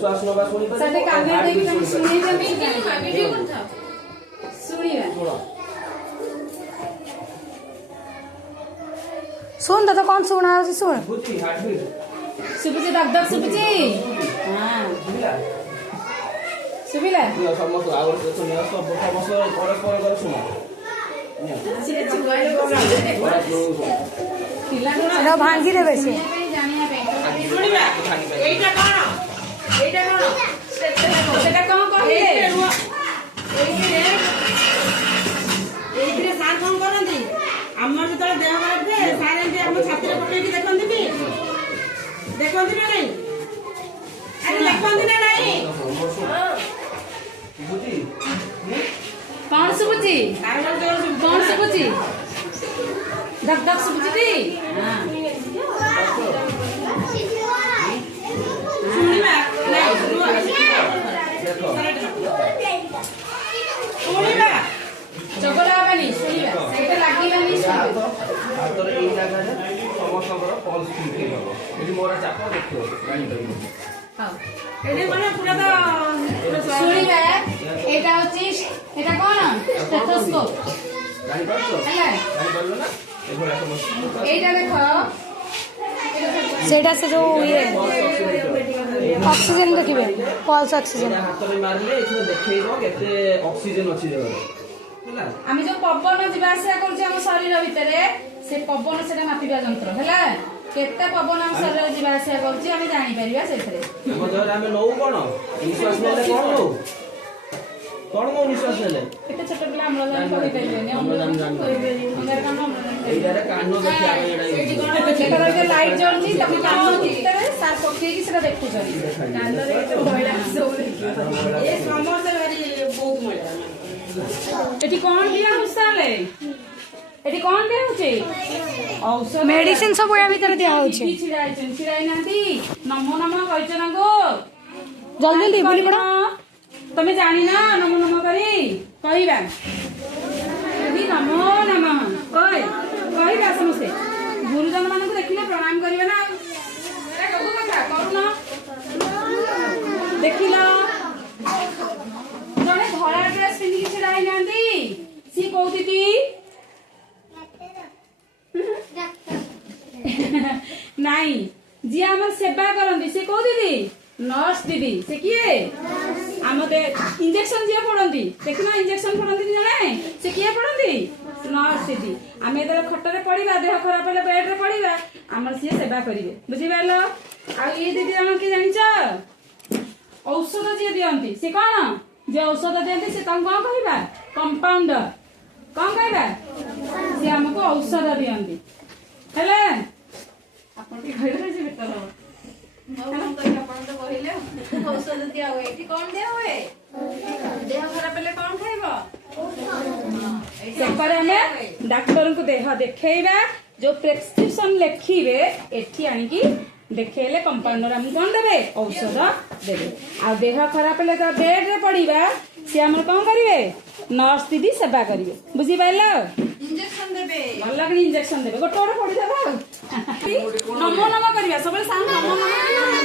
निश्वास नबा सुनी पर साथे कान देके हम सुनी जब वीडियो करता सुनिए सुन तो कौन सुना है सुन बुद्धि हार्ट बीट सुबुची दग दग सुबुची हां बुझला सुबिला ये समस्त आवर तो नहीं सब समस्त पर कर सुनो से छुआई लोग एटा भांगी देबे से जानिया पे सुनिबा एटा कोन सेटा कोन कहले एइरे सार कोन करंती हमर जतले देह खराब दे सारे जे हम छाती रे पटै की देखंती की देखंती ना नहीं अरे देखंती ना नहीं बुद्धि कौन सुबुची सारे जोर से कौन सुबुची दग दग सुबुची दी हां सुनिबा नहीं देखो सुनिबा चगला बानी सुनिबा सेटा लागिलानी सुनिबा हाथ रे एई जगह रे समस्त पल्स फील हो एठी मोरा चाप देखो जानि परिबो हां एने माने पूरा तो सुनिबा एटा होची एटा कोन स्टेथोस्कोप जानि पारछो ହେଲା जानि पारलो ना एभरा समस्त एटा देखो सेटा से जो ये ऑक्सीजन देखिबे पल्स ऑक्सीजन हाथ रे मारले एठी देखैबो केते ऑक्सीजन अछि देवर ହେଲା আমি যে পবন ଯିବା ଆସିବା କରୁଛି ଆମ ଶରୀର ଭିତରେ ସେ ପବନ ସେଟା ମାପିବା ଯନ୍ତ୍ର ହେଲା କେତେ ପବନ ଆମ ଶରୀରରେ ଯିବା ଆସିବା କରୁଛି ଆମେ ଜାଣିପାରିବା ସେଥିରେ ଆମ ଦେହରେ ଆମେ ନଉ କଣ ନିଶ୍ୱାସ ନେଲେ କଣ ନଉ କଣ ନଉ ନିଶ୍ୱାସ ନେଲେ କେତେ ଛୋଟ ପିଲା ଅମ୍ଳଜାନ କହିପାରିବେନି ଅମ୍ଳଜାନ କହିପାରିବେନି ଅଙ୍ଗାରକାମ୍ଳ ଅମ୍ଳଜାନ ଏଇଟାରେ କାନ ଦେଖି ଆମେ ଏଇଟା ସେଟା ରହିଲେ ଲାଇଟ୍ ଜଳୁଛି ତାକୁ କାନ ଭିତରେ ସାର ପକେଇକି ସେଟା ଦେଖୁଛନ୍ତି କାନରେ କେତେ ମଇଳା ସବୁ ए समस्त भारी बहुत मजा ଏଠି କଣ ଦିଆ ହଉଛି ତାହେଲେ ଏଠି କଣ ଦିଆ ହଉଛି ଔଷଧ मेडिसिन सब या भीतर दिया होचे ଛିଡାଇ ନାହାନ୍ତି ନମୋ ନମ କହିଛ ନା ଗୋ जल्दी जल्दी बोली पड़ा ତମେ ଜାଣିନା ନମୋ ନମ କରି କହିବା ଯଦି ନମୋ ନମ କହିବା ସମସ୍ତେ ଗୁରୁଜନ ମାନଙ୍କୁ ଦେଖିଲେ ପ୍ରଣାମ କରିବେ ନା ଏଟା କୋଉ କଥା କରୁନ ଦେଖିଲ ଜଣେ ଧଳା ଡ୍ରେସ ପିନ୍ଧିକି ଛିଡା ହେଇନାହାନ୍ତି ସିଏ କୋଉ ଦିଦି ନାଇଁ ଯିଏ ଆମର ସେବା କରନ୍ତି ସେ କୋଉ ଦିଦି ନର୍ସ ଦିଦି ସେ କିଏ ଆମ इंजेक्शन जी पड़ती देखना इंजेक्शन पड़ती जड़े से किए पड़ती नर्स दीदी आम जो खटरे पड़ा देह खराब है बेड्रे पड़ा आम सी सेवा करेंगे बुझिपार आई दीदी जन कि जान औषध जी दिखती सी कौन जे औषध दिखती सी कौन कह कंपाउंडर कौन कह सी आमको औषध दिखती हेले औषध दिया हुए कौन दिया हुए देह खराब हेले कौन खाइब डाक्तर को देह देखा जो प्रेस्क्रिप्शन लिखे एठी आनिकी देखेले कंपाउंडर आम कौन देवे औषध देवे आ देह खराब हेले तो बेड रे पड़ीबा से हम कौन करिवे नर्स दीदी सेवा करिवे बुझी पाइल इंजेक्शन देवे भल इंजेक्शन देवे गोटे गोटे पड़ी देबा नमो नमो करिया सब साउंड नमो नमो